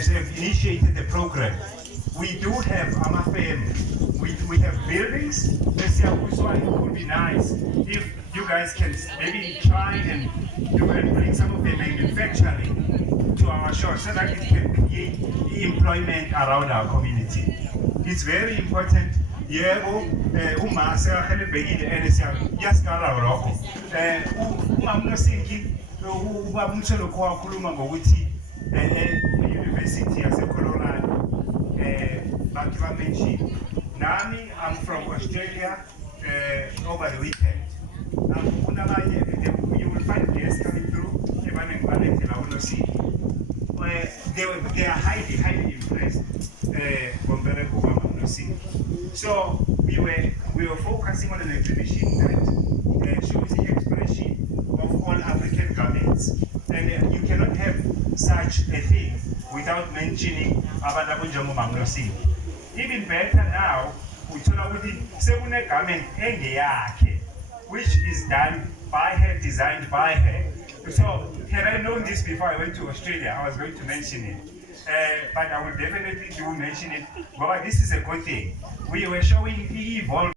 have initiated the program. We do have Amafem. We have buildings. So it would be nice if you guys can maybe try and bring some of the manufacturing to our shore so that it can create employment around our community. It's very important. Yebo, uma sehelebekile yasikala lokho. Umamnosingi ubamthelo kwakhuluma ngokuthi University yase Colorado bathi bamention. Nami, I'm from Australia over the weekend. You will find guests coming through. They are highly impressed. So we were focusing on an exhibition that shows the expression of all African garments, and you cannot have such a thing without mentioning Abadabujamu Mamnosi. Even better now, we told Sebune garment engeyake, which is done by her, designed by her. So had I known this before I went to Australia, I was going to mention it. But I will definitely do mention it. But this is a good thing. We were showing evolve.